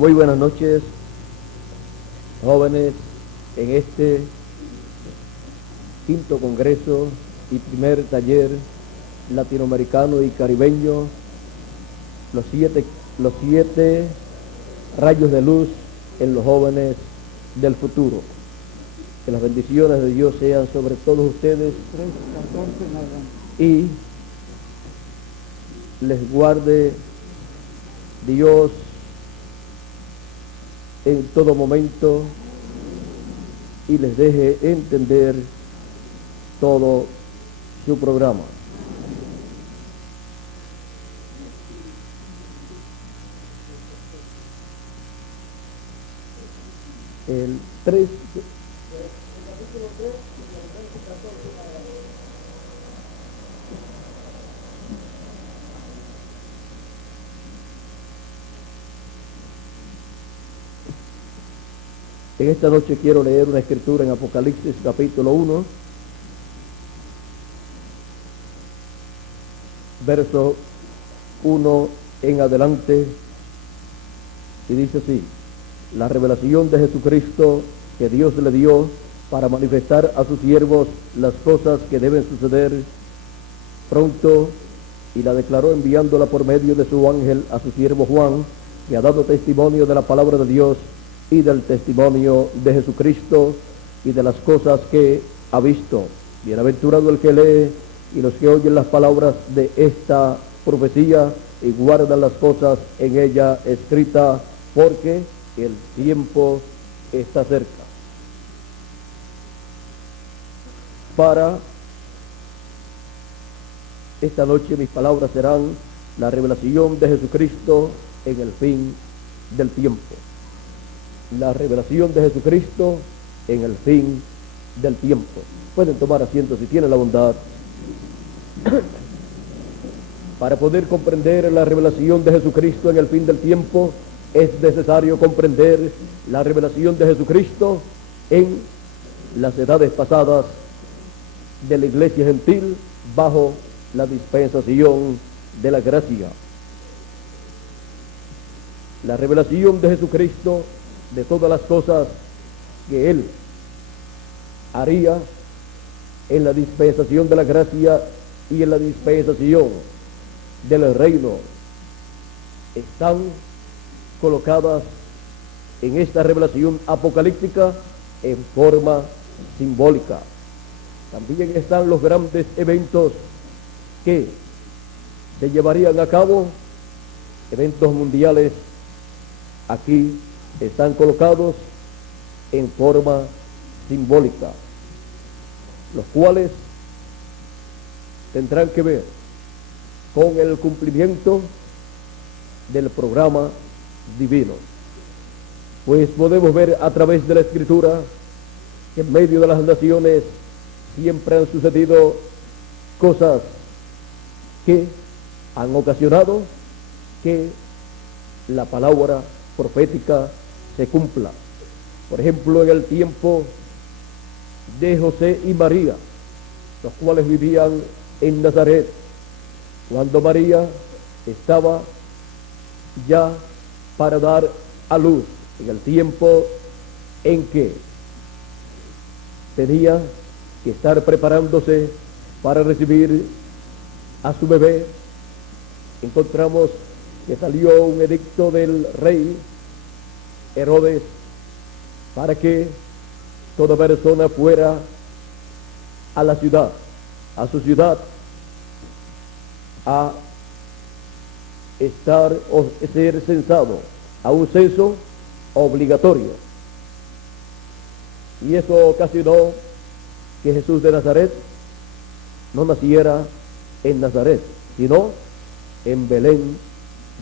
Muy buenas noches, jóvenes, en este quinto congreso y primer taller latinoamericano y caribeño, los siete rayos de luz en los jóvenes del futuro. Que las bendiciones de Dios sean sobre todos ustedes y les guarde Dios en todo momento y les deje entender todo su programa. El 3. En esta noche quiero leer una escritura en Apocalipsis capítulo 1, verso 1 en adelante, y dice así: la revelación de Jesucristo que Dios le dio para manifestar a sus siervos las cosas que deben suceder pronto, y la declaró enviándola por medio de su ángel a su siervo Juan, que ha dado testimonio de la palabra de Dios y del testimonio de Jesucristo y de las cosas que ha visto. Bienaventurado el que lee y los que oyen las palabras de esta profecía y guardan las cosas en ella escritas, porque el tiempo está cerca. Para esta noche mis palabras serán la revelación de Jesucristo en el fin del tiempo. La revelación de Jesucristo en el fin del tiempo. Pueden tomar asiento si tienen la bondad. Para poder comprender la revelación de Jesucristo en el fin del tiempo, es necesario comprender la revelación de Jesucristo en las edades pasadas de la iglesia gentil bajo la dispensación de la gracia. La revelación de Jesucristo de todas las cosas que Él haría en la dispensación de la gracia y en la dispensación del reino están colocadas en esta revelación apocalíptica en forma simbólica. También están los grandes eventos que se llevarían a cabo, eventos mundiales, aquí están colocados en forma simbólica, los cuales tendrán que ver con el cumplimiento del programa divino. Pues podemos ver a través de la Escritura que en medio de las naciones siempre han sucedido cosas que han ocasionado que la palabra profética se cumpla. Por ejemplo, en el tiempo de José y María, los cuales vivían en Nazaret, cuando María estaba ya para dar a luz, en el tiempo en que tenía que estar preparándose para recibir a su bebé, encontramos que salió un edicto del rey Herodes para que toda persona fuera a la ciudad, a su ciudad, a estar o ser censado, a un censo obligatorio. Y eso ocasionó que Jesús de Nazaret no naciera en Nazaret, sino en Belén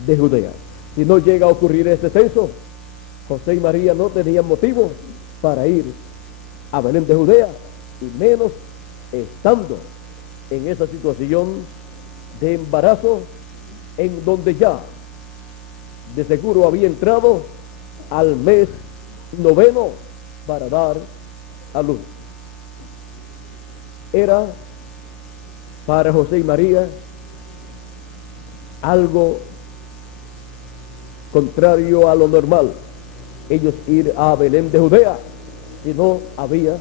de Judea. Si no llega a ocurrir este censo, José y María no tenían motivo para ir a Belén de Judea, y menos estando en esa situación de embarazo en donde ya de seguro había entrado al mes 9 para dar a luz. Era para José y María algo contrario a lo normal, ellos ir a Belén de Judea, si no había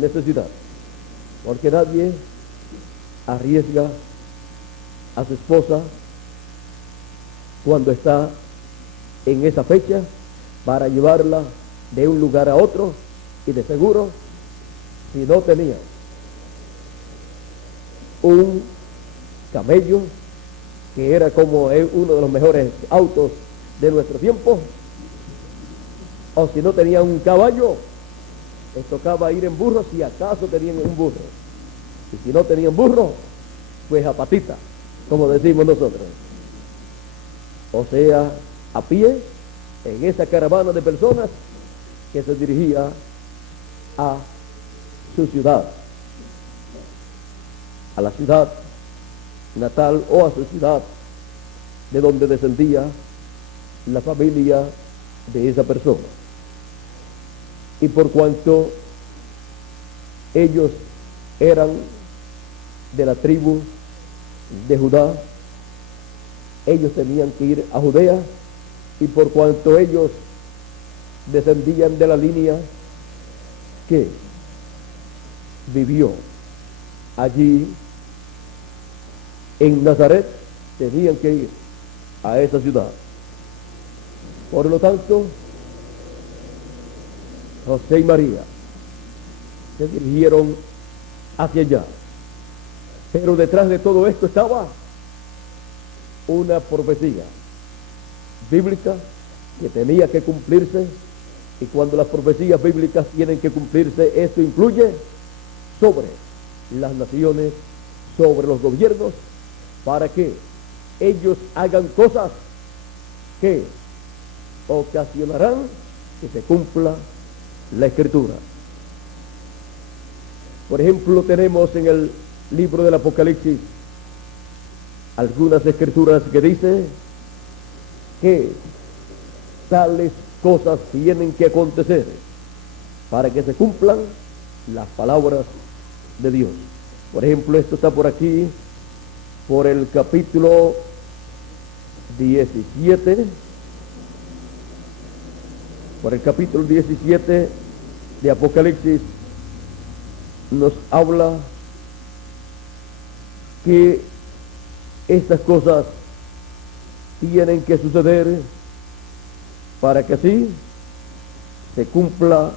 necesidad. Porque nadie arriesga a su esposa cuando está en esa fecha para llevarla de un lugar a otro, y de seguro, si no tenía un camello, que era como uno de los mejores autos de nuestro tiempo, o si no tenían un caballo, les tocaba ir en burro, si acaso tenían un burro, y si no tenían burro, pues a patita, como decimos nosotros, o sea, a pie, en esa caravana de personas que se dirigía a su ciudad, a la ciudad natal o a su ciudad de donde descendía la familia de esa persona. Y por cuanto ellos eran de la tribu de Judá, ellos tenían que ir a Judea, y por cuanto ellos descendían de la línea que vivió allí en Nazaret, tenían que ir a esa ciudad. Por lo tanto, José y María se dirigieron hacia allá. Pero detrás de todo esto estaba una profecía bíblica que tenía que cumplirse, y cuando las profecías bíblicas tienen que cumplirse, esto influye sobre las naciones, sobre los gobiernos, para que ellos hagan cosas que ocasionarán que se cumpla la Escritura. Por ejemplo, tenemos en el libro del Apocalipsis algunas escrituras que dicen que tales cosas tienen que acontecer para que se cumplan las palabras de Dios. Por ejemplo, esto está por aquí, por el capítulo 17, por el capítulo 17 de Apocalipsis, nos habla que estas cosas tienen que suceder para que así se cumpla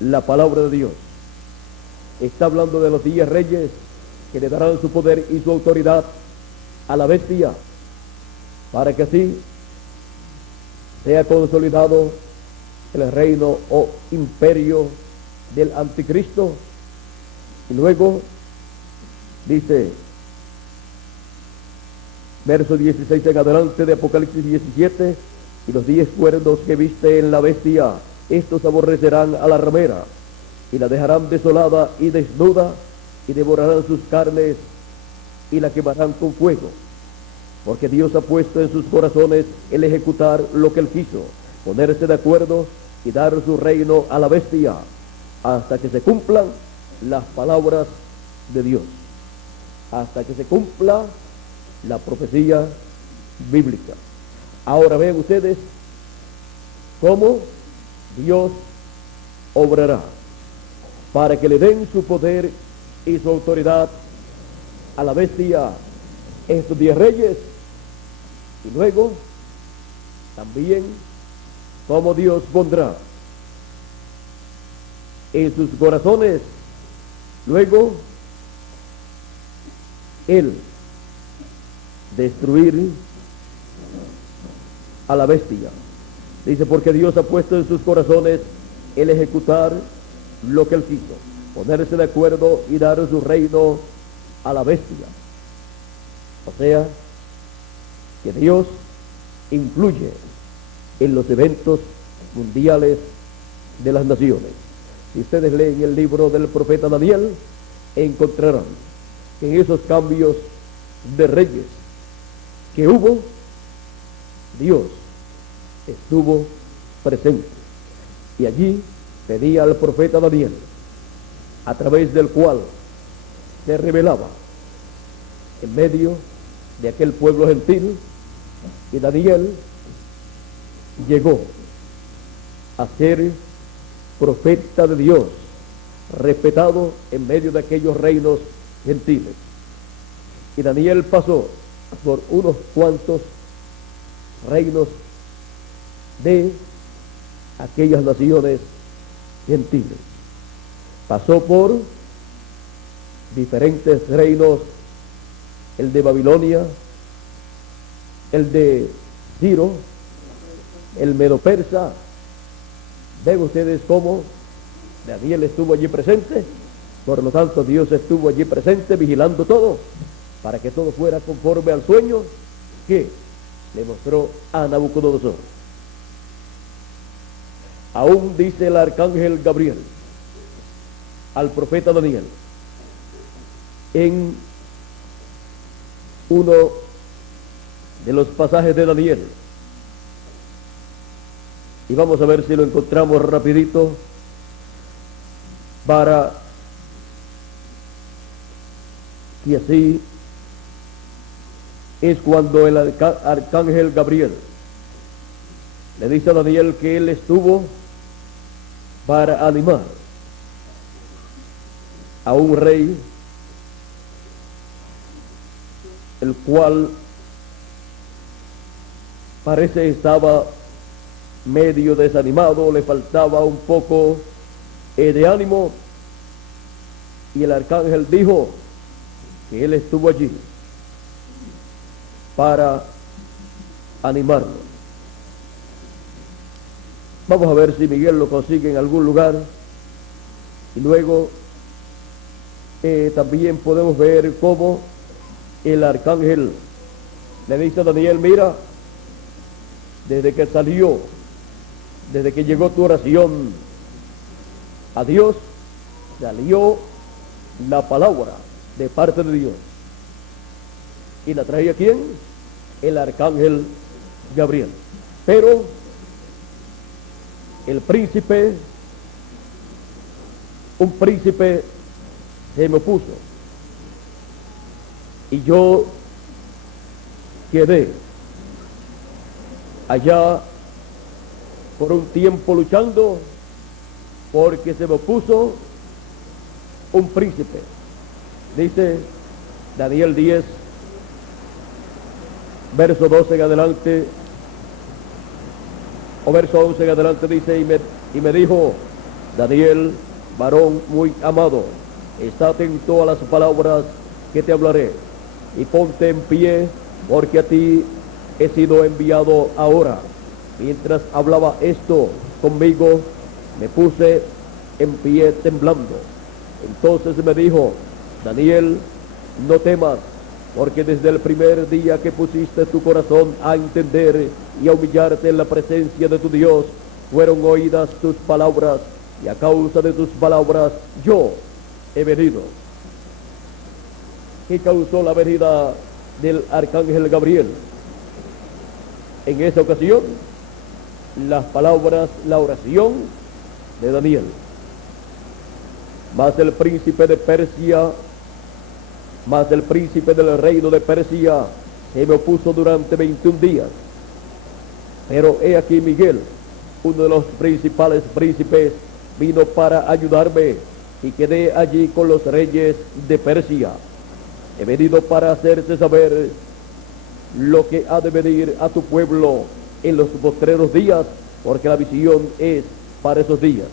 la palabra de Dios. Está hablando de los 10 reyes que le darán su poder y su autoridad a la bestia, para que así sea consolidado el reino o imperio del anticristo. Y luego dice, verso 16 en adelante de Apocalipsis 17, y los 10 cuernos que viste en la bestia, estos aborrecerán a la ramera, y la dejarán desolada y desnuda, y devorarán sus carnes, y la quemarán con fuego. Porque Dios ha puesto en sus corazones el ejecutar lo que Él quiso, ponerse de acuerdo y dar su reino a la bestia, hasta que se cumplan las palabras de Dios, hasta que se cumpla la profecía bíblica. Ahora ven ustedes cómo Dios obrará para que le den su poder y su autoridad a la bestia, estos 10 reyes, y luego también cómo Dios pondrá en sus corazones luego Él destruir a la bestia. Dice, porque Dios ha puesto en sus corazones el ejecutar lo que Él quiso, ponerse de acuerdo y dar su reino a la bestia. O sea, que Dios influye en los eventos mundiales de las naciones. Si ustedes leen el libro del profeta Daniel, encontrarán que en esos cambios de reyes que hubo, Dios estuvo presente. Y allí pedía al profeta Daniel, a través del cual se revelaba en medio de aquel pueblo gentil, y Daniel llegó a ser profeta de Dios, respetado en medio de aquellos reinos gentiles. Y Daniel pasó por unos cuantos reinos de aquellas naciones gentiles. Pasó por diferentes reinos, el de Babilonia, el de Ciro, el Medo-Persa. Ven ustedes cómo Daniel estuvo allí presente. Por lo tanto, Dios estuvo allí presente vigilando todo para que todo fuera conforme al sueño que le mostró a Nabucodonosor. Aún dice el arcángel Gabriel al profeta Daniel en uno de los pasajes de Daniel, y vamos a ver si lo encontramos rapidito para que así es cuando el arcángel Gabriel le dice a Daniel que él estuvo para animar a un rey el cual parece estaba medio desanimado, le faltaba un poco de ánimo, y el arcángel dijo que él estuvo allí para animarlo. Vamos a ver si Miguel lo consigue en algún lugar, y luego también podemos ver cómo el arcángel le dice a Daniel: mira, desde que llegó tu oración a Dios, salió la palabra de parte de Dios. ¿Y la traía quién? El arcángel Gabriel. Pero un príncipe se me opuso, y yo quedé allá por un tiempo luchando, porque se me opuso un príncipe. Dice Daniel 10, verso 12 en adelante, o verso 11 en adelante, dice: y me dijo Daniel, varón muy amado, está atento a las palabras que te hablaré, y ponte en pie, porque a ti he sido enviado ahora. Mientras hablaba esto conmigo, me puse en pie temblando. Entonces me dijo: Daniel, no temas, porque desde el primer día que pusiste tu corazón a entender y a humillarte en la presencia de tu Dios, fueron oídas tus palabras, y a causa de tus palabras yo he venido. ¿Qué causó la venida del arcángel Gabriel? En esa ocasión, las palabras, la oración de Daniel. Mas el príncipe de Persia, mas el príncipe del reino de Persia se me opuso durante 21 días. Pero he aquí Miguel, uno de los principales príncipes, vino para ayudarme, y quedé allí con los reyes de Persia. He venido para hacerte saber lo que ha de venir a tu pueblo en los postreros días, porque la visión es para esos días.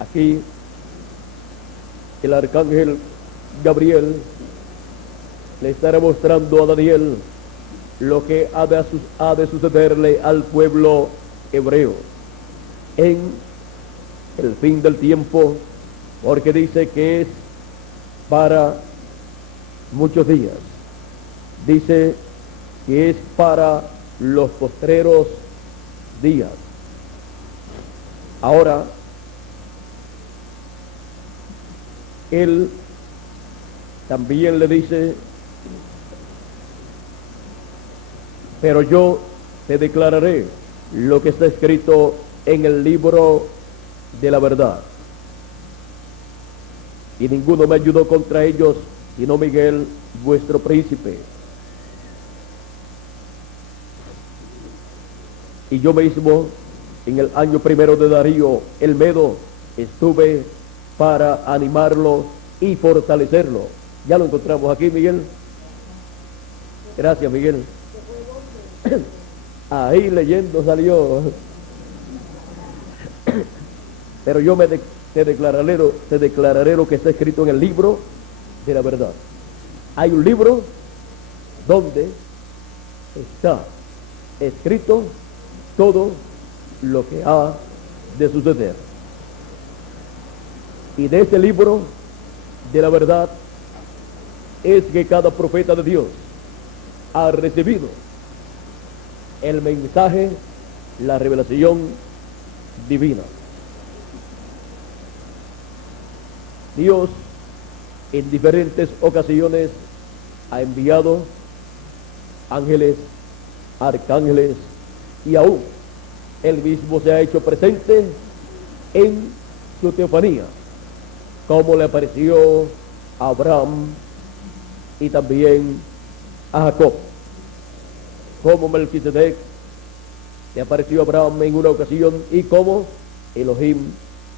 Aquí el arcángel Gabriel le estará mostrando a Daniel lo que ha de sucederle al pueblo hebreo en el fin del tiempo, porque dice que es para muchos días. Dice que es para los postreros días. Ahora, él también le dice: pero yo te declararé lo que está escrito en el libro de la verdad. Y ninguno me ayudó contra ellos, sino Miguel, vuestro príncipe. Y yo mismo, en el año primero de Darío el Medo, estuve para animarlo y fortalecerlo. Ya lo encontramos aquí, Miguel. Gracias, Miguel. Ahí leyendo salió. Pero yo te declararé lo que está escrito en el libro de la verdad. Hay un libro donde está escrito todo lo que ha de suceder. Y de ese libro de la verdad es que cada profeta de Dios ha recibido el mensaje, la revelación divina. Dios en diferentes ocasiones ha enviado ángeles, arcángeles, y aún Él mismo se ha hecho presente en su teofanía, como le apareció a Abraham y también a Jacob. Como Melquisedec le apareció a Abraham en una ocasión, y como Elohim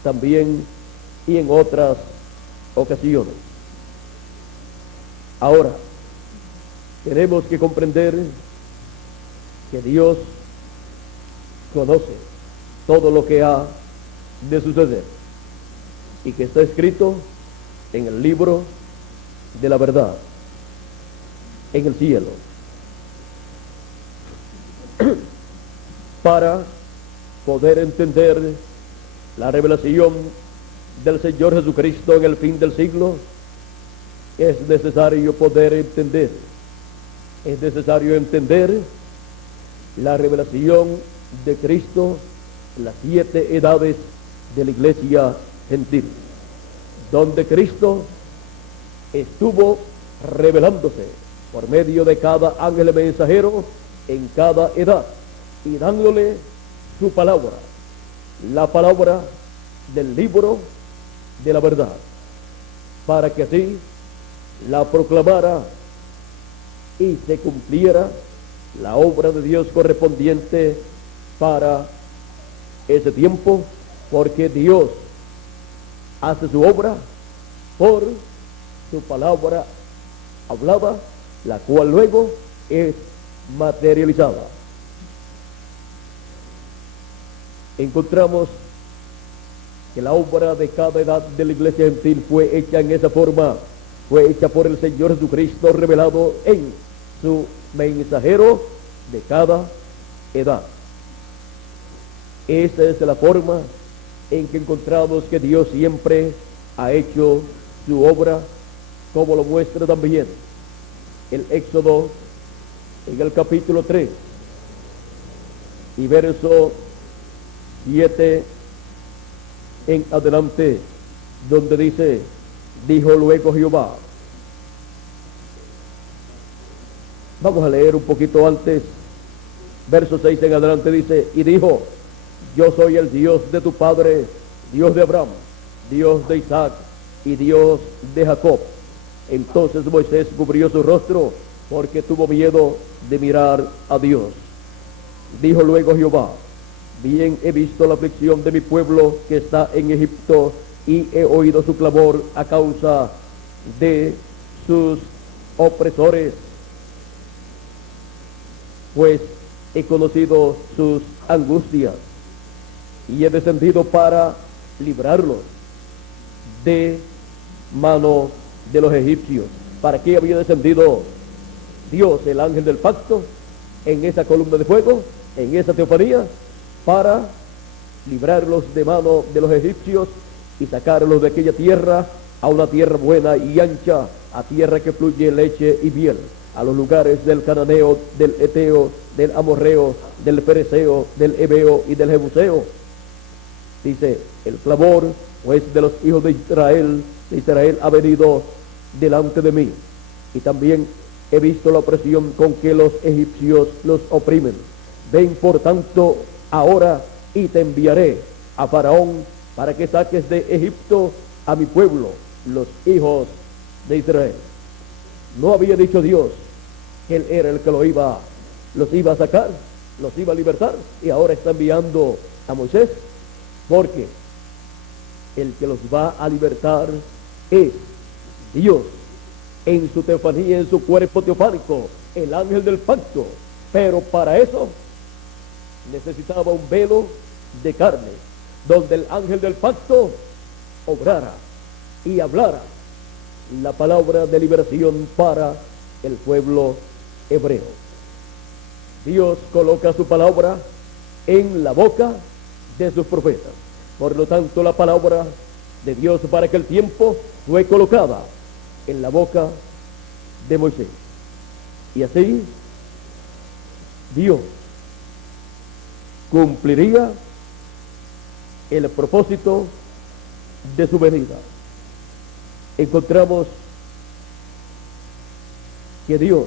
también, y en otras ocasiones. Ahora, tenemos que comprender que Dios conoce todo lo que ha de suceder y que está escrito en el libro de la verdad, en el cielo. Para poder entender la revelación del Señor Jesucristo en el fin del siglo, es necesario poder entender, es necesario entender la revelación de Cristo en las 7 edades de la iglesia gentil, donde Cristo estuvo revelándose por medio de cada ángel mensajero en cada edad y dándole su palabra, la palabra del libro de la verdad, para que así la proclamara y se cumpliera la obra de Dios correspondiente para ese tiempo, porque Dios hace su obra por su palabra hablada, la cual luego es materializada. Encontramos que la obra de cada edad de la iglesia gentil fue hecha en esa forma, fue hecha por el Señor Jesucristo revelado en su mensajero de cada edad. Esa es la forma en que encontramos que Dios siempre ha hecho su obra, como lo muestra también el Éxodo en el capítulo 3 y verso 7 en adelante, donde dice: dijo luego Jehová. Vamos a leer un poquito antes, verso 6 en adelante, dice: y dijo: yo soy el Dios de tu padre, Dios de Abraham, Dios de Isaac y Dios de Jacob. Entonces Moisés cubrió su rostro porque tuvo miedo de mirar a Dios. Dijo luego Jehová: bien he visto la aflicción de mi pueblo que está en Egipto, y he oído su clamor a causa de sus opresores, pues he conocido sus angustias, y he descendido para librarlos de mano de los egipcios. ¿Para qué había descendido Dios, el ángel del pacto, en esa columna de fuego, en esa teofanía? Para librarlos de mano de los egipcios y sacarlos de aquella tierra a una tierra buena y ancha, a tierra que fluye leche y miel, a los lugares del cananeo, del eteo, del amorreo, del pereceo, del heveo y del jebuseo. Dice: el clamor pues de los hijos de Israel ha venido delante de mí, y también he visto la opresión con que los egipcios los oprimen. Ven por tanto ahora y te enviaré a Faraón para que saques de Egipto a mi pueblo, los hijos de Israel. ¿No había dicho Dios que Él era el que los iba a sacar? los iba a libertar y ahora está enviando a Moisés, porque el que los va a libertar es Dios en su teofanía, en su cuerpo teofánico, el ángel del pacto. Pero para eso necesitaba un velo de carne, donde el ángel del pacto obrara y hablara la palabra de liberación para el pueblo hebreo. Dios coloca su palabra en la boca de sus profetas. Por lo tanto, la palabra de Dios para aquel tiempo fue colocada en la boca de Moisés. Y así Dios cumpliría el propósito de su venida. Encontramos que Dios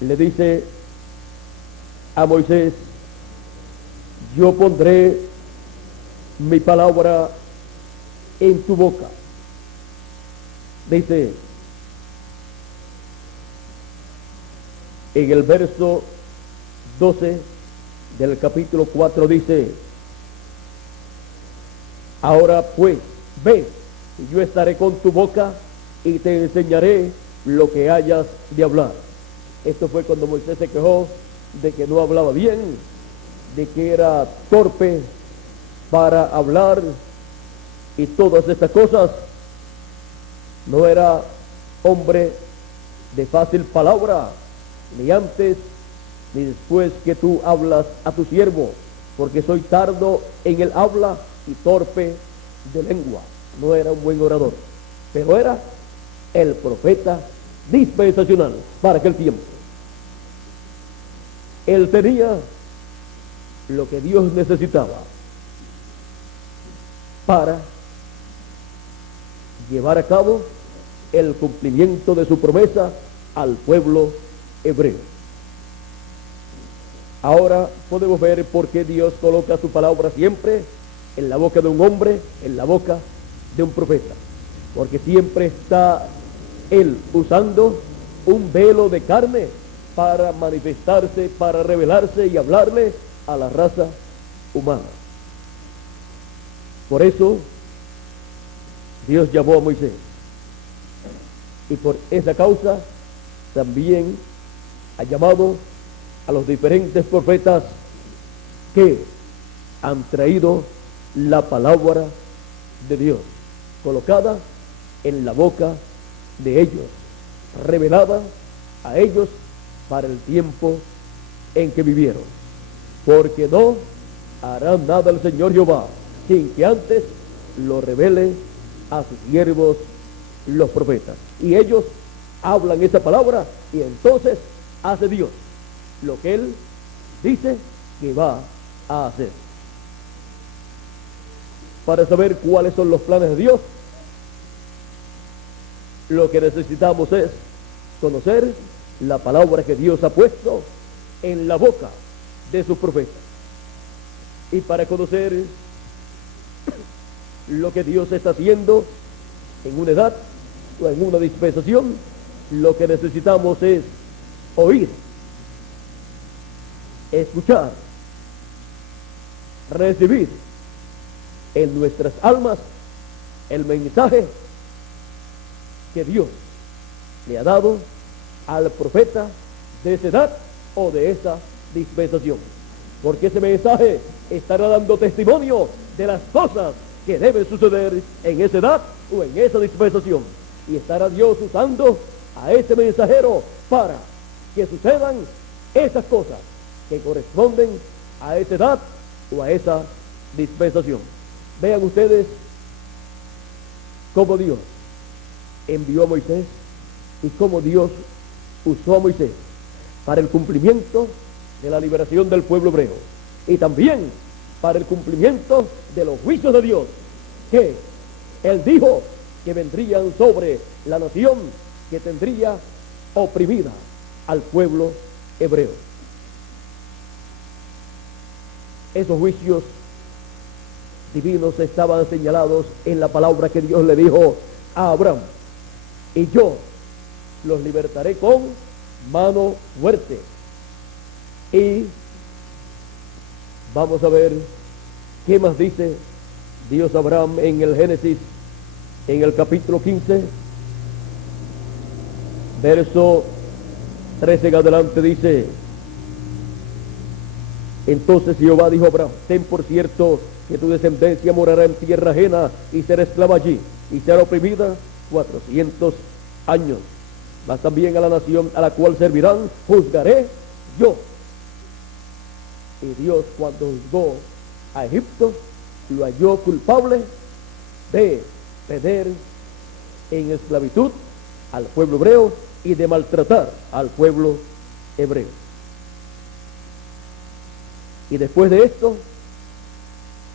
le dice a Moisés: yo pondré mi palabra en tu boca. Dice en el verso 12 del capítulo 4, dice: ahora pues, ve, y yo estaré con tu boca y te enseñaré lo que hayas de hablar. Esto fue cuando Moisés se quejó de que no hablaba bien, de que era torpe para hablar y todas estas cosas. No era hombre de fácil palabra, ni antes ni después que tú hablas a tu siervo, porque soy tardo en el habla y torpe de lengua. No era un buen orador, pero era el profeta dispensacional para aquel tiempo. Él tenía lo que Dios necesitaba para llevar a cabo el cumplimiento de su promesa al pueblo hebreo. Ahora podemos ver por qué Dios coloca su palabra siempre en la boca de un hombre, en la boca de un profeta, porque siempre está él usando un velo de carne para manifestarse, para revelarse y hablarle a la raza humana. Por eso Dios llamó a Moisés, y por esa causa también ha llamado a los diferentes profetas que han traído la palabra de Dios, colocada en la boca de ellos, revelada a ellos para el tiempo en que vivieron. Porque no hará nada el Señor Jehová sin que antes lo revele a sus siervos los profetas. Y ellos hablan esa palabra y entonces hace Dios lo que Él dice que va a hacer. Para saber cuáles son los planes de Dios, lo que necesitamos es conocer la palabra que Dios ha puesto en la boca de sus profetas. Y para conocer lo que Dios está haciendo en una edad o en una dispensación, lo que necesitamos es oír, escuchar, recibir en nuestras almas el mensaje que Dios le ha dado al profeta de esa edad o de esa dispensación, porque ese mensaje estará dando testimonio de las cosas que deben suceder en esa edad o en esa dispensación, y estará Dios usando a ese mensajero para que sucedan esas cosas que corresponden a esa edad o a esa dispensación. Vean ustedes cómo Dios envió a Moisés y cómo Dios usó a Moisés para el cumplimiento de la liberación del pueblo hebreo y también para el cumplimiento de los juicios de Dios que Él dijo que vendrían sobre la nación que tendría oprimida al pueblo hebreo. Esos juicios divinos estaban señalados en la palabra que Dios le dijo a Abraham: y yo los libertaré con mano fuerte. Y vamos a ver qué más dice Dios a Abraham en el Génesis, en el capítulo 15, verso 13 en adelante. Dice: entonces Jehová dijo a Abraham: ten por cierto que tu descendencia morará en tierra ajena y será esclava allí, y será oprimida 400 años. Mas también a la nación a la cual servirán juzgaré yo. Y Dios, cuando juzgó a Egipto, lo halló culpable de tener en esclavitud al pueblo hebreo y de maltratar al pueblo hebreo. Y después de esto,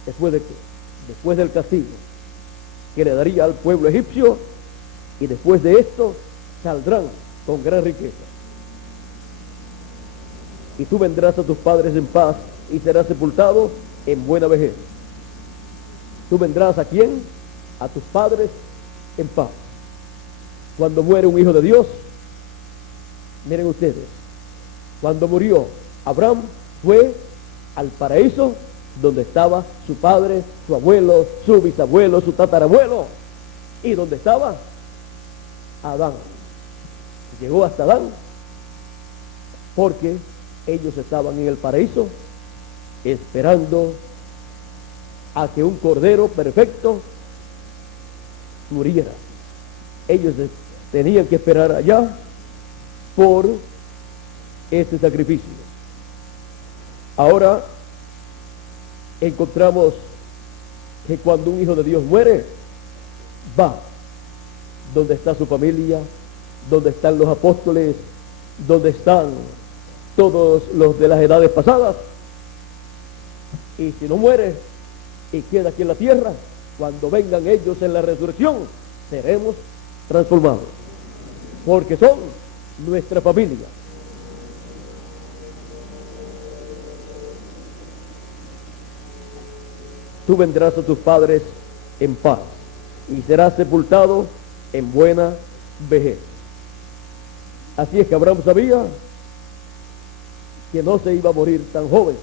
¿después de qué? Después del castigo que le daría al pueblo egipcio, y después de esto saldrán con gran riqueza. Y tú vendrás a tus padres en paz y serás sepultado en buena vejez. Tú vendrás ¿a quién? A tus padres en paz. Cuando muere un hijo de Dios, miren ustedes, cuando murió Abraham fue al paraíso donde estaba su padre, su abuelo, su bisabuelo, su tatarabuelo, y donde estaba Adán. Llegó hasta Adán porque ellos estaban en el paraíso esperando a que un cordero perfecto muriera. Ellos tenían que esperar allá por ese sacrificio. Ahora encontramos que cuando un hijo de Dios muere, va donde está su familia, donde están los apóstoles, donde están todos los de las edades pasadas. Y si no muere y queda aquí en la tierra, cuando vengan ellos en la resurrección, seremos transformados, porque son nuestra familia. Tú vendrás a tus padres en paz y serás sepultado en buena vejez. Así es que Abraham sabía que no se iba a morir tan joven.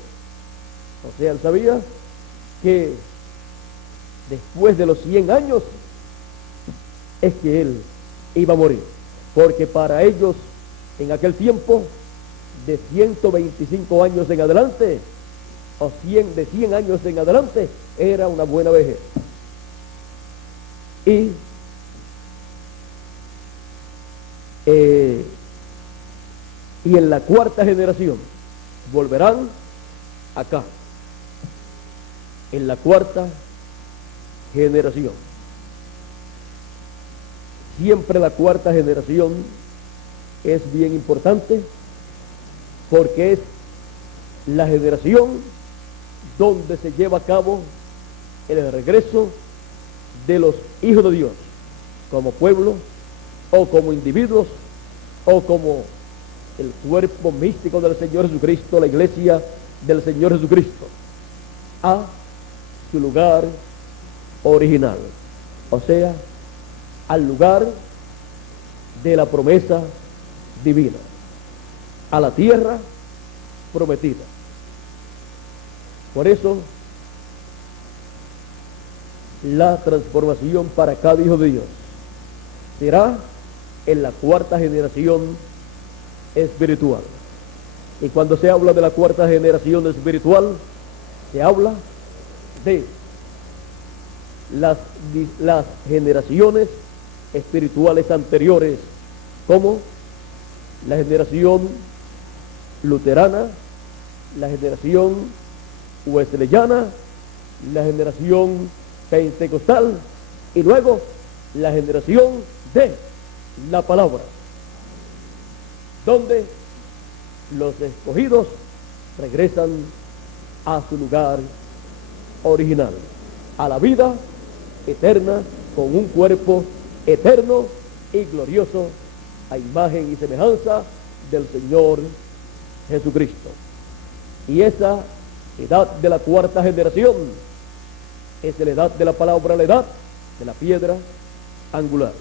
O sea, él sabía que después de los 100 años es que él iba a morir, porque para ellos en aquel tiempo de 125 años en adelante, o de 100 años en adelante, era una buena vejez. Y en la cuarta generación volverán acá. En la cuarta generación. Siempre la cuarta generación es bien importante, porque es la generación donde se lleva a cabo el regreso de los hijos de Dios, como pueblo, o como individuos, o como el cuerpo místico del Señor Jesucristo, la iglesia del Señor Jesucristo, a su lugar original, o sea, al lugar de la promesa divina, a la tierra prometida. Por eso, la transformación para cada hijo de Dios será en la cuarta generación espiritual. Y cuando se habla de la cuarta generación espiritual, se habla de las generaciones espirituales anteriores, como la generación luterana, la generación wesleyana, la generación pentecostal, y luego la generación de la palabra, donde los escogidos regresan a su lugar original, a la vida eterna, con un cuerpo eterno y glorioso, a imagen y semejanza del Señor Jesucristo. Y esa edad de la cuarta generación es la edad de la palabra, la edad de la piedra angular.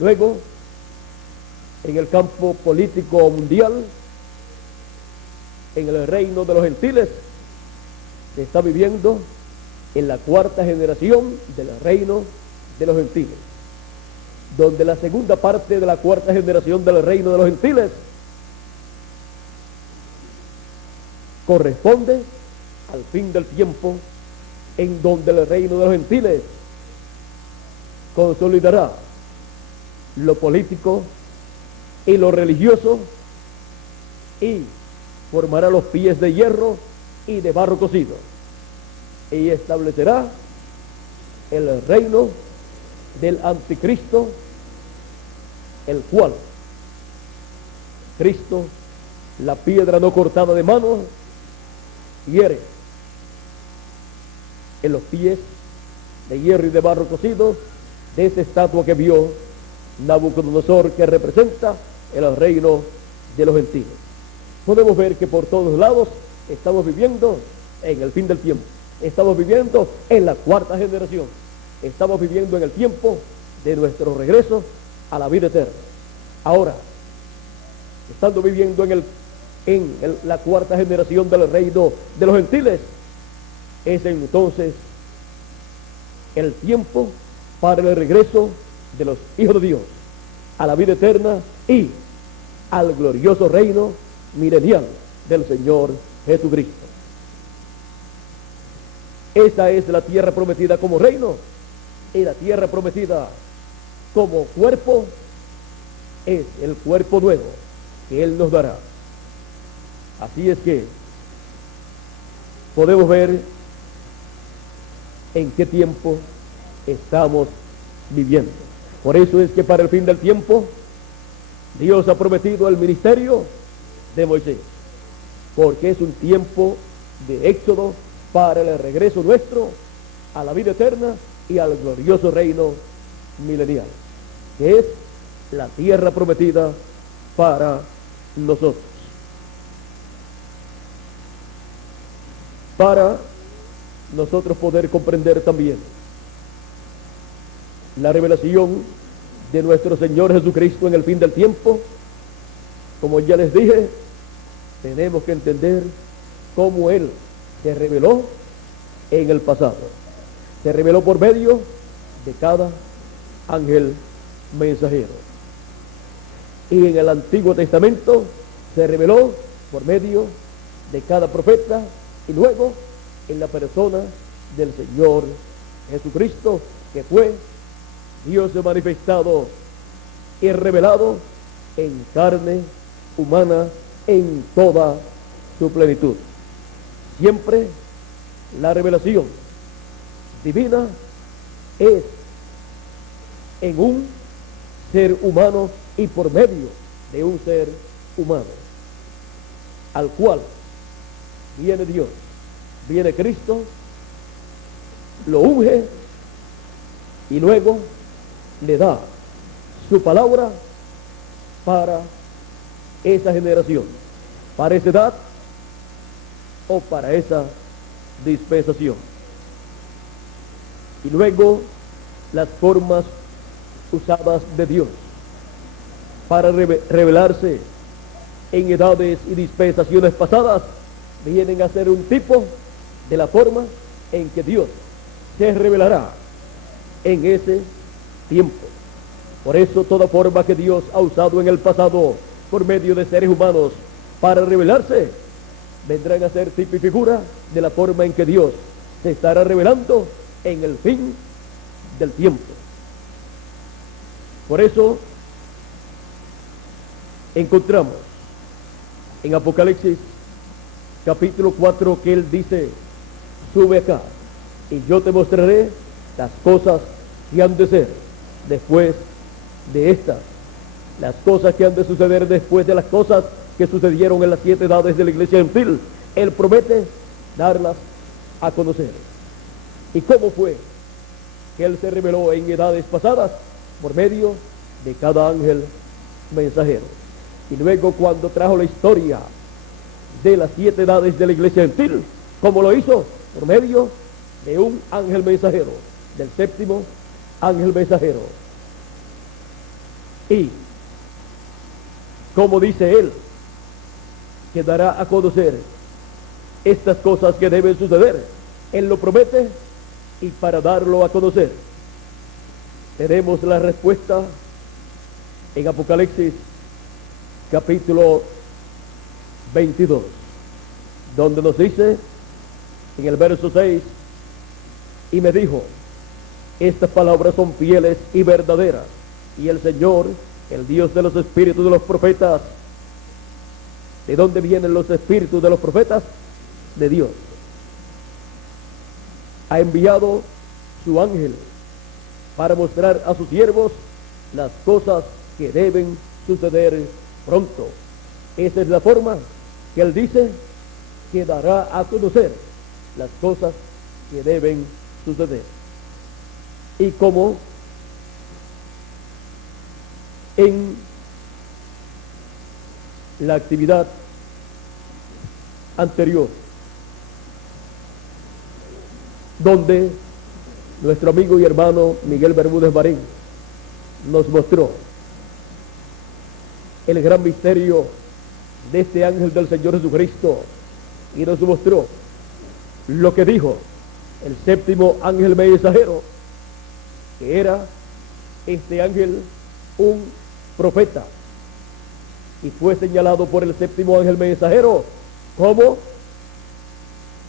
Luego, en el campo político mundial, en el reino de los gentiles, se está viviendo en la cuarta generación del reino de los gentiles, donde la segunda parte de la cuarta generación del reino de los gentiles corresponde al fin del tiempo, en donde el reino de los gentiles consolidará lo político y lo religioso y formará los pies de hierro y de barro cocido y establecerá el reino del anticristo, el cual Cristo, la piedra no cortada de mano, hiere en los pies de hierro y de barro cocido de esa estatua que vio Nabucodonosor, que representa el reino de los gentiles. Podemos ver que por todos lados estamos viviendo en el fin del tiempo, estamos viviendo en la cuarta generación, estamos viviendo en el tiempo de nuestro regreso a la vida eterna. Ahora, estando viviendo en la cuarta generación del reino de los gentiles, es entonces el tiempo para el regreso de los hijos de Dios a la vida eterna y al glorioso reino milenial del Señor Jesucristo. Esa es la tierra prometida como reino, y la tierra prometida como cuerpo es el cuerpo nuevo que Él nos dará. Así es que podemos ver en qué tiempo estamos viviendo. Por eso es que para el fin del tiempo Dios ha prometido el ministerio de Moisés, porque es un tiempo de éxodo para el regreso nuestro a la vida eterna y al glorioso reino milenial, que es la tierra prometida para nosotros. Para nosotros poder comprender también la revelación de nuestro Señor Jesucristo en el fin del tiempo, como ya les dije, tenemos que entender cómo Él se reveló en el pasado. Se reveló por medio de cada ángel mensajero. Y en el Antiguo Testamento se reveló por medio de cada profeta, y luego en la persona del Señor Jesucristo, que fue Dios manifestado y revelado en carne humana en toda su plenitud. Siempre la revelación divina es en un ser humano y por medio de un ser humano, al cual viene Dios, viene Cristo, lo unge y luego le da su palabra para esa generación, para esa edad o para esa dispensación. Y luego las formas usadas de Dios para revelarse en edades y dispensaciones pasadas vienen a ser un tipo de la forma en que Dios se revelará en ese tiempo. Por eso toda forma que Dios ha usado en el pasado por medio de seres humanos para revelarse vendrán a ser tipo y figura de la forma en que Dios se estará revelando en el fin del tiempo. Por eso encontramos en Apocalipsis capítulo 4 que Él dice: sube acá y yo te mostraré las cosas que han de ser después de estas, las cosas que han de suceder después de las cosas que sucedieron en las 7 edades de la iglesia gentil. Él promete darlas a conocer. ¿Y cómo fue que Él se reveló en edades pasadas? Por medio de cada ángel mensajero. Y luego, cuando trajo la historia de las 7 edades de la iglesia gentil, ¿cómo lo hizo? Por medio de un ángel mensajero, del 7º ángel mensajero. Y como dice él, que dará a conocer estas cosas que deben suceder. Él lo promete, y para darlo a conocer tenemos la respuesta en Apocalipsis capítulo 22, donde nos dice en el verso 6: y me dijo, estas palabras son fieles y verdaderas, y el Señor, el Dios de los espíritus de los profetas. ¿De dónde vienen los espíritus de los profetas? De Dios. Ha enviado su ángel para mostrar a sus siervos las cosas que deben suceder pronto. Esa es la forma que él dice que dará a conocer las cosas que deben suceder. Y como en la actividad anterior, donde nuestro amigo y hermano Miguel Bermúdez Marín nos mostró el gran misterio de este ángel del Señor Jesucristo, y nos mostró lo que dijo el séptimo ángel mensajero, que era este ángel un profeta, y fue señalado por el séptimo ángel mensajero como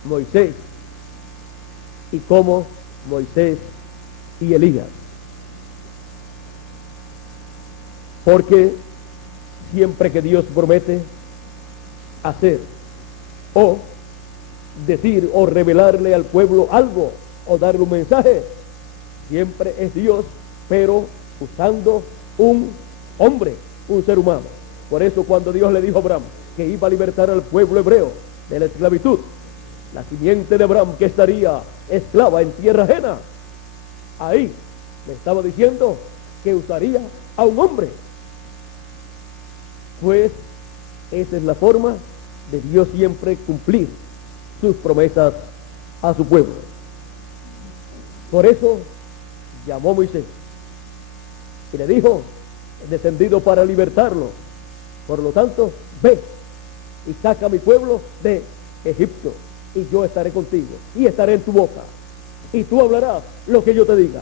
Moisés, y como Moisés y Elías, porque siempre que Dios promete hacer o decir o revelarle al pueblo algo o darle un mensaje, siempre es Dios, pero usando un hombre, un ser humano. Por eso cuando Dios le dijo a Abraham que iba a libertar al pueblo hebreo de la esclavitud, la simiente de Abraham que estaría esclava en tierra ajena, ahí le estaba diciendo que usaría a un hombre. Pues esa es la forma de Dios siempre cumplir sus promesas a su pueblo. Por eso llamó a Moisés y le dijo: he descendido para libertarlo, por lo tanto ve y saca a mi pueblo de Egipto, y yo estaré contigo y estaré en tu boca, y tú hablarás lo que yo te diga.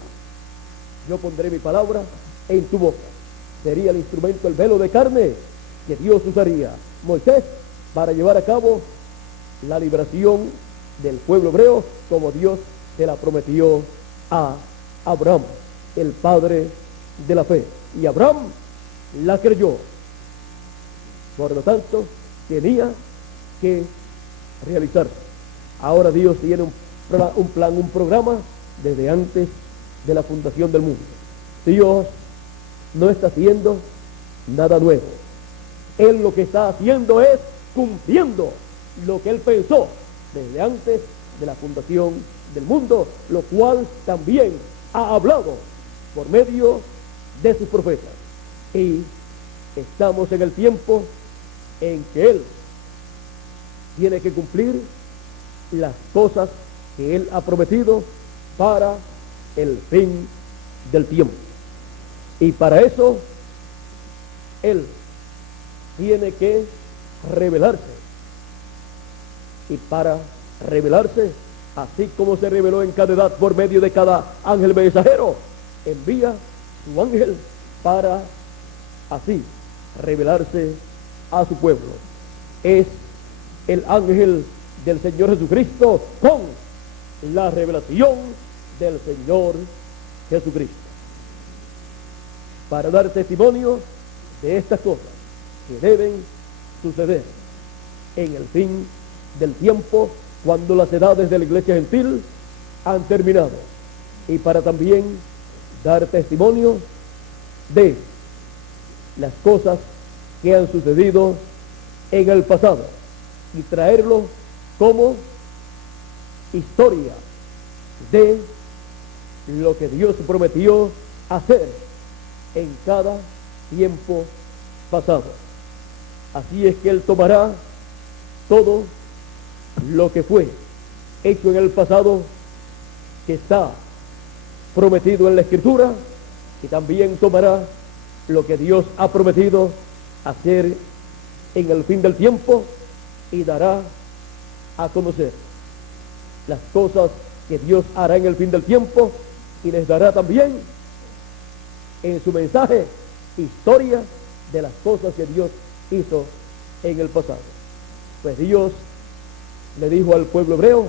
Yo pondré mi palabra en tu boca. Sería el instrumento, el velo de carne que Dios usaría Moisés para llevar a cabo la liberación del pueblo hebreo, como Dios se la prometió a Abraham, el padre de la fe. Y Abraham la creyó. Por lo tanto, tenía que realizarse. Ahora Dios tiene un plan, un programa desde antes de la fundación del mundo. Dios no está haciendo nada nuevo. Él lo que está haciendo es cumpliendo lo que Él pensó desde antes de la fundación del mundo, lo cual también ha hablado por medio de sus profetas. Y estamos en el tiempo en que Él tiene que cumplir las cosas que Él ha prometido para el fin del tiempo. Y para eso Él tiene que revelarse. Y para revelarse, así como se reveló en cada edad por medio de cada ángel mensajero, envía su ángel para así revelarse a su pueblo. Es el ángel del Señor Jesucristo con la revelación del Señor Jesucristo, para dar testimonio de estas cosas que deben suceder en el fin del tiempo, cuando las edades de la iglesia gentil han terminado, y para también dar testimonio de las cosas que han sucedido en el pasado y traerlo como historia de lo que Dios prometió hacer en cada tiempo pasado. Así es que Él tomará todo lo que fue hecho en el pasado, que está prometido en la Escritura, y también tomará lo que Dios ha prometido hacer en el fin del tiempo, y dará a conocer las cosas que Dios hará en el fin del tiempo, y les dará también en su mensaje historia de las cosas que Dios hizo en el pasado. Pues Dios le dijo al pueblo hebreo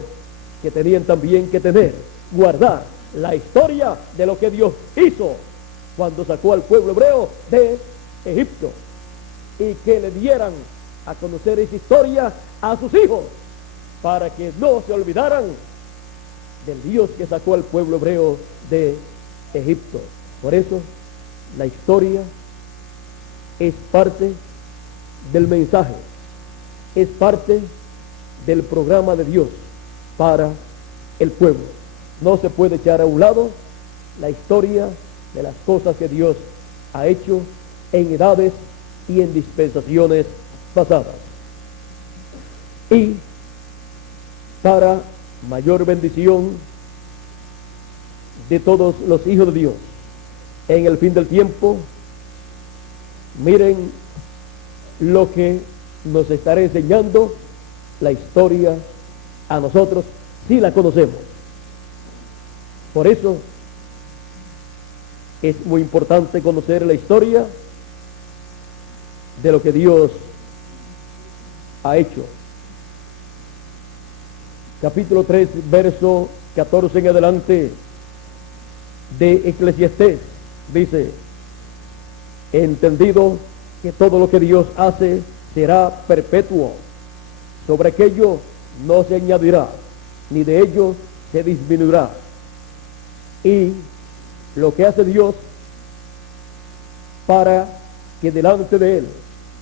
que tenían también que guardar la historia de lo que Dios hizo cuando sacó al pueblo hebreo de Egipto, y que le dieran a conocer esa historia a sus hijos, para que no se olvidaran del Dios que sacó al pueblo hebreo de Egipto. Por eso la historia es parte del mensaje, es parte del programa de Dios para el pueblo. No se puede echar a un lado la historia de las cosas que Dios ha hecho en edades y en dispensaciones pasadas. Y para mayor bendición de todos los hijos de Dios en el fin del tiempo, miren lo que nos estará enseñando la historia a nosotros, si la conocemos. Por eso es muy importante conocer la historia de lo que Dios ha hecho. Capítulo 3, verso 14 en adelante de Eclesiastés dice: he entendido que todo lo que Dios hace será perpetuo, sobre aquello no se añadirá, ni de ello se disminuirá. Y lo que hace Dios para que delante de Él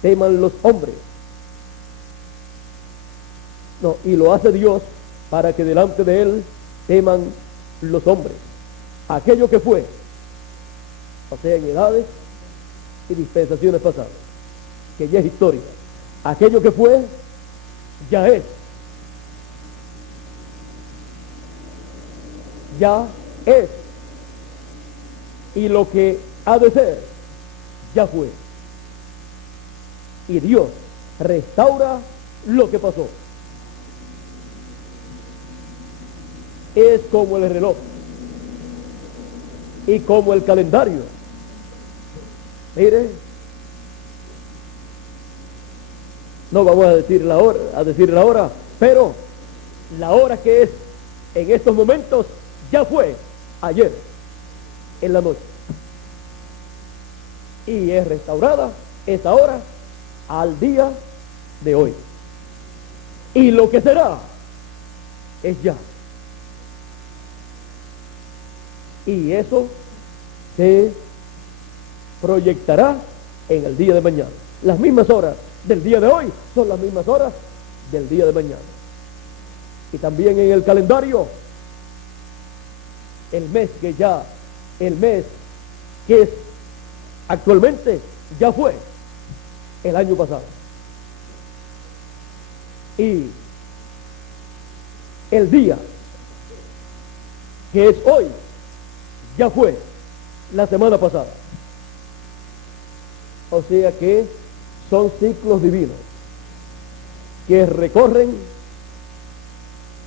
teman los hombres, y lo hace Dios para que delante de Él teman los hombres. Aquello que fue, o sea, en edades y dispensaciones pasadas, que ya es historia. Aquello que fue, ya es. Ya es. Y lo que ha de ser, ya fue. Y Dios restaura lo que pasó. Es como el reloj y como el calendario. Mire, no vamos a decir la hora, pero la hora que es en estos momentos ya fue ayer en la noche, y es restaurada esa hora al día de hoy, y lo que será es ya. Y eso se proyectará en el día de mañana. Las mismas horas del día de hoy son las mismas horas del día de mañana. Y también en el calendario, el mes que es actualmente, ya fue el año pasado. Y el día que es hoy, ya fue la semana pasada. O sea que son ciclos divinos que recorren,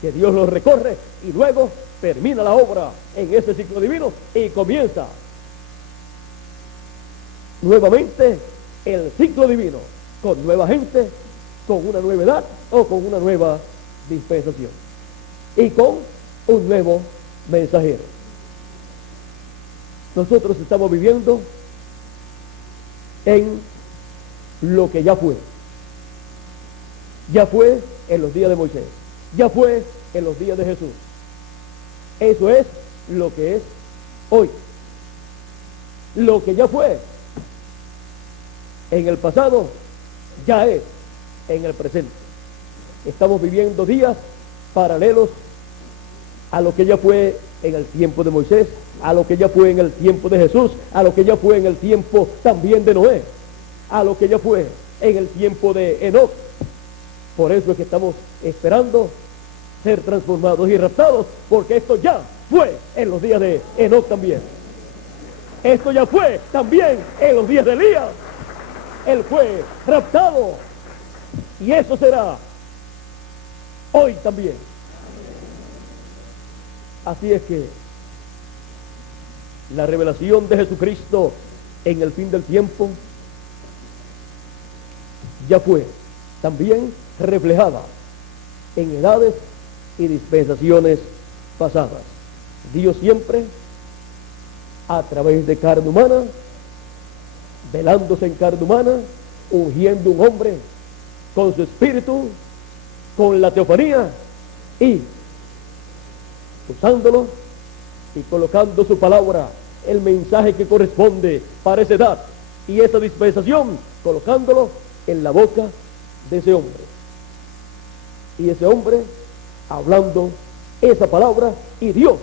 que Dios los recorre, y luego termina la obra en ese ciclo divino y comienza nuevamente el ciclo divino con nueva gente, con una nueva edad o con una nueva dispensación y con un nuevo mensajero. Nosotros estamos viviendo en lo que ya fue. Ya fue en los días de Moisés. Ya fue en los días de Jesús. Eso es lo que es hoy. Lo que ya fue en el pasado, ya es en el presente. Estamos viviendo días paralelos a lo que ya fue en el tiempo de Moisés, a lo que ya fue en el tiempo de Jesús, a lo que ya fue en el tiempo también de Noé, a lo que ya fue en el tiempo de Enoc. Por eso es que estamos esperando ser transformados y raptados, porque esto ya fue en los días de Enoc también. Esto ya fue también en los días de Elías. Él fue raptado, y eso será hoy también. Así es que la revelación de Jesucristo en el fin del tiempo ya fue también reflejada en edades y dispensaciones pasadas. Dios siempre, a través de carne humana, velándose en carne humana, ungiendo un hombre con su espíritu, con la teofanía y usándolo y colocando su palabra, el mensaje que corresponde para esa edad y esa dispensación, colocándolo en la boca de ese hombre. Y ese hombre hablando esa palabra y Dios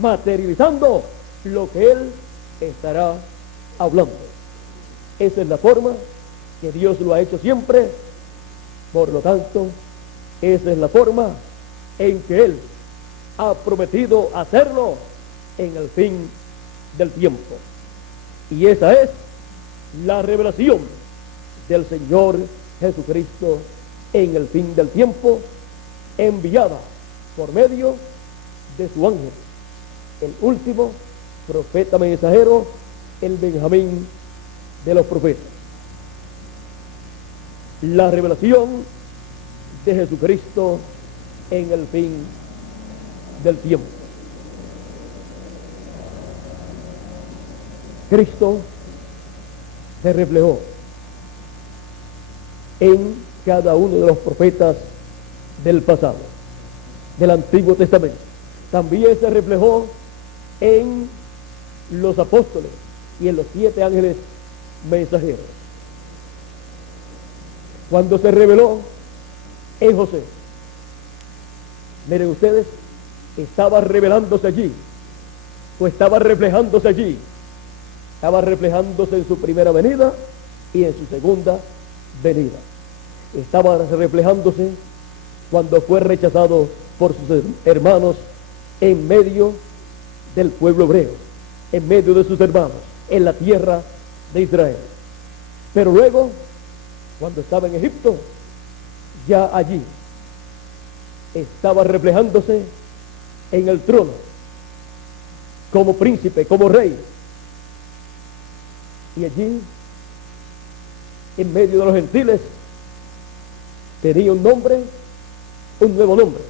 materializando lo que él estará hablando. Esa es la forma que Dios lo ha hecho siempre. Por lo tanto, esa es la forma en que él ha prometido hacerlo en el fin del tiempo. Y esa es la revelación del Señor Jesucristo en el fin del tiempo, enviada por medio de su ángel, el último profeta mensajero, el Benjamín de los profetas. La revelación de Jesucristo en el fin del tiempo. Cristo se reflejó en cada uno de los profetas del pasado, del Antiguo Testamento. También se reflejó en los apóstoles y en los 7 ángeles mensajeros. Cuando se reveló en José, miren ustedes, estaba revelándose allí, o estaba reflejándose allí. Estaba reflejándose en su primera venida y en su segunda venida. Estaba reflejándose cuando fue rechazado por sus hermanos en medio del pueblo hebreo, en medio de sus hermanos, en la tierra de Israel. Pero luego, cuando estaba en Egipto, ya allí estaba reflejándose en el trono, como príncipe, como rey. Y allí, en medio de los gentiles, tenía un nombre, un nuevo nombre,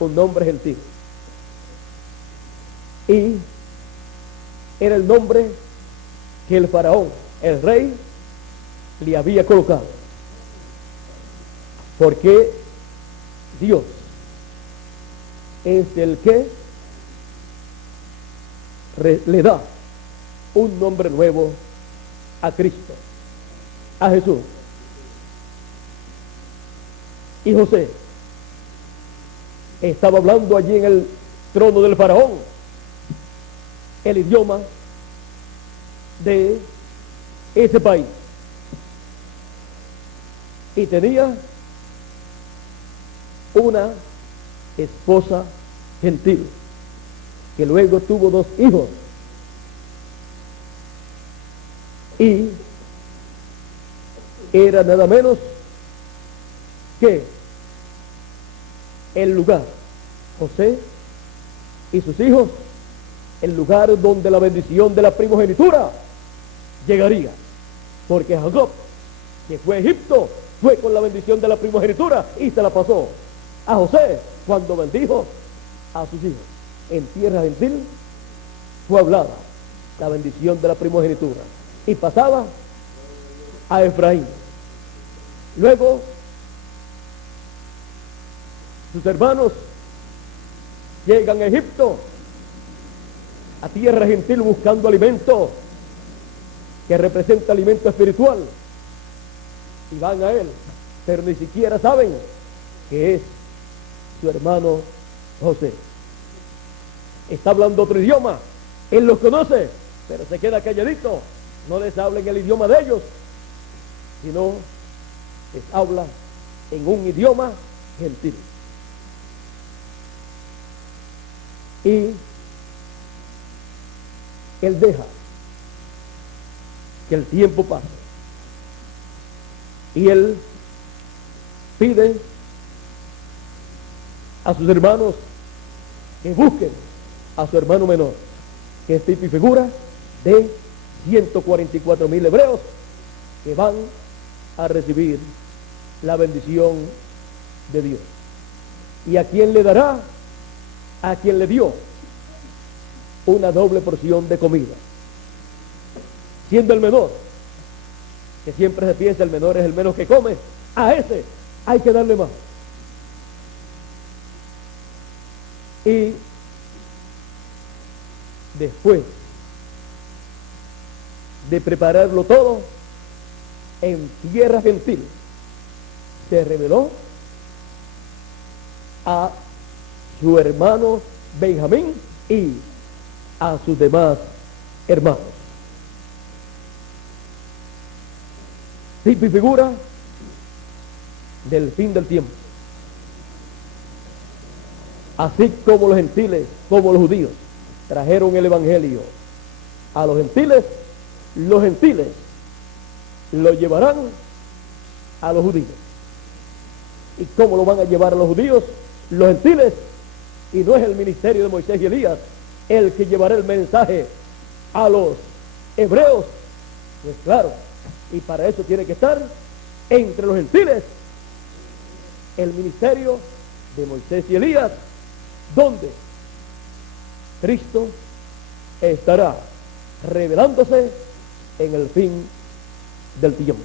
un nombre gentil. Y era el nombre que el faraón, el rey, le había colocado. Porque Dios es el que le da un nombre nuevo a Cristo, a Jesús. Y José estaba hablando allí en el trono del faraón el idioma de ese país. Y tenía una esposa gentil, que luego tuvo 2 hijos. Y era nada menos que el lugar, José y sus hijos, el lugar donde la bendición de la primogenitura llegaría. Porque Jacob, que fue a Egipto, fue con la bendición de la primogenitura y se la pasó a José cuando bendijo a sus hijos. En tierra gentil fue hablada la bendición de la primogenitura y pasaba a Efraín. Luego sus hermanos llegan a Egipto, a tierra gentil, buscando alimento que representa alimento espiritual, y van a él, pero ni siquiera saben que es su hermano José. Está hablando otro idioma, él los conoce, pero se queda calladito, no les habla en el idioma de ellos, sino les habla en un idioma gentil. Y él deja que el tiempo pase y él pide a sus hermanos que busquen a su hermano menor, que es tipo y figura de 144,000 hebreos que van a recibir la bendición de Dios. ¿Y a quién le dará? A quien le dio una doble porción de comida, siendo el menor, que siempre se piensa el menor es el menos que come, a ese hay que darle más. Y después de prepararlo todo en tierra gentil, se reveló a su hermano Benjamín y a sus demás hermanos. Tipo y figura del fin del tiempo. Así como los gentiles, como los judíos, trajeron el evangelio a los gentiles lo llevarán a los judíos. ¿Y cómo lo van a llevar a los judíos? Los gentiles. Y no es el ministerio de Moisés y Elías el que llevará el mensaje a los hebreos. Pues claro, y para eso tiene que estar entre los gentiles el ministerio de Moisés y Elías, donde Cristo estará revelándose en el fin del tiempo,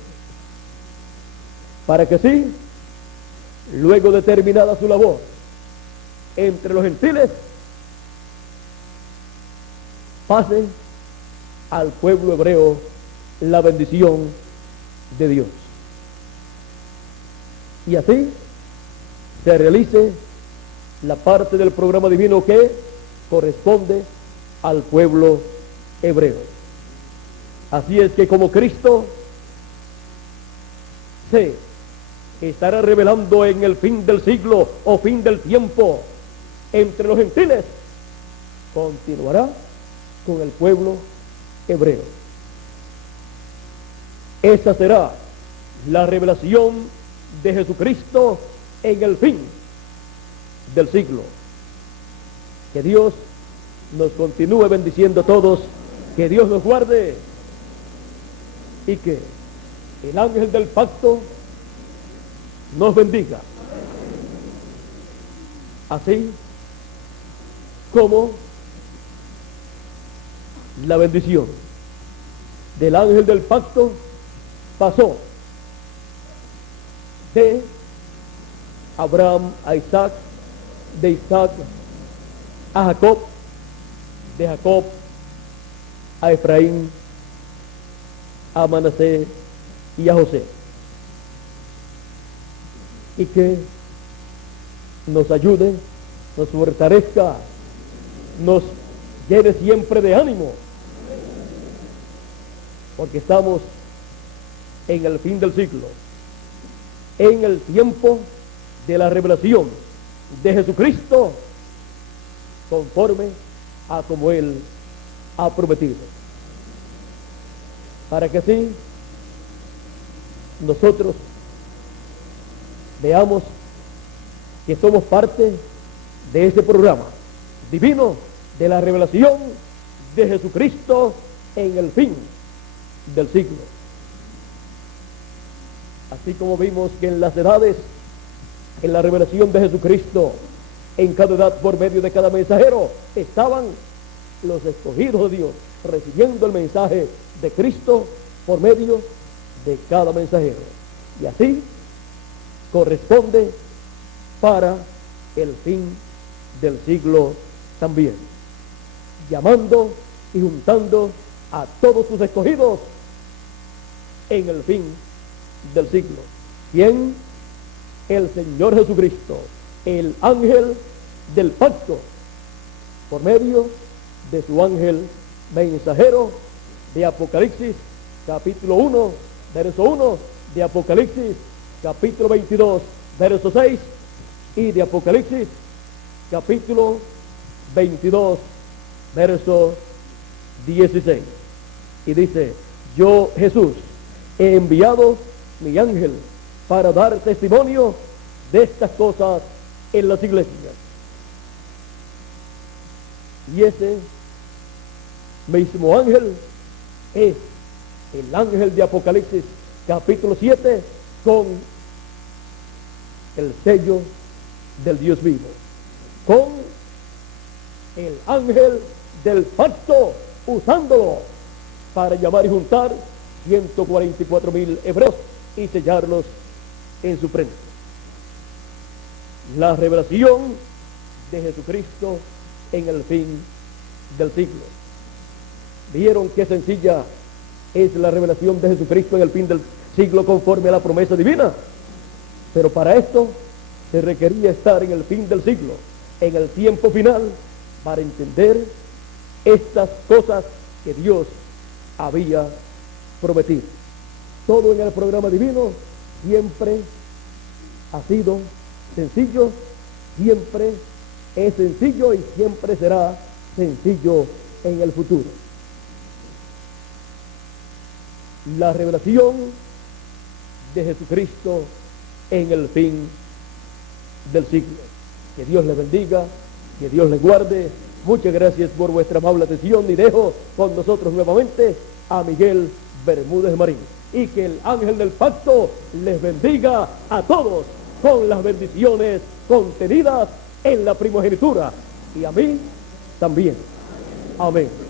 para que sí, luego de terminada su labor entre los gentiles, pase al pueblo hebreo la bendición de Dios, y así se realice la parte del programa divino que corresponde al pueblo hebreo. Así es que como Cristo se estará revelando en el fin del siglo o fin del tiempo entre los gentiles, continuará con el pueblo hebreo. Esa será la revelación de Jesucristo en el fin del siglo. Que Dios nos continúe bendiciendo a todos, que Dios nos guarde y que el ángel del pacto nos bendiga, así como la bendición del ángel del pacto pasó de Abraham a Isaac, de Isaac a Jacob, de Jacob a Efraín, a Manasés y a José. Y que nos ayude, nos fortalezca, nos llene siempre de ánimo, porque estamos en el fin del siglo, en el tiempo de la revelación de Jesucristo, conforme a como Él ha prometido, para que así nosotros veamos que somos parte de este programa divino de la revelación de Jesucristo en el fin del siglo. Así como vimos que en las edades, en la revelación de Jesucristo, en cada edad por medio de cada mensajero, estaban los escogidos de Dios, recibiendo el mensaje de Cristo por medio de cada mensajero. Y así corresponde para el fin del siglo también, llamando y juntando a todos sus escogidos en el fin del siglo. ¿Quién? El Señor Jesucristo, el ángel del pacto, por medio de su ángel mensajero de Apocalipsis, capítulo 1, verso 1, de Apocalipsis, capítulo 22, verso 6, y de Apocalipsis, capítulo 22, verso 16. Y dice: yo, Jesús, he enviado mi ángel para dar testimonio de estas cosas en las iglesias. Y ese mismo ángel es el ángel de Apocalipsis capítulo 7 con el sello del Dios vivo, con el ángel del pacto, usándolo para llamar y juntar 144,000 hebreos y sellarlos en su frente. La revelación de Jesucristo en el fin del siglo. ¿Vieron qué sencilla es la revelación de Jesucristo en el fin del siglo conforme a la promesa divina? Pero para esto se requería estar en el fin del siglo, en el tiempo final, para entender estas cosas que Dios había prometido. Todo en el programa divino siempre ha sido sencillo, siempre es sencillo y siempre será sencillo en el futuro. La revelación de Jesucristo en el fin del siglo. Que Dios les bendiga, que Dios les guarde. Muchas gracias por vuestra amable atención y dejo con nosotros nuevamente a Miguel Bermúdez Marín. Y que el ángel del pacto les bendiga a todos con las bendiciones contenidas en la primogenitura. Y a mí también. Amén.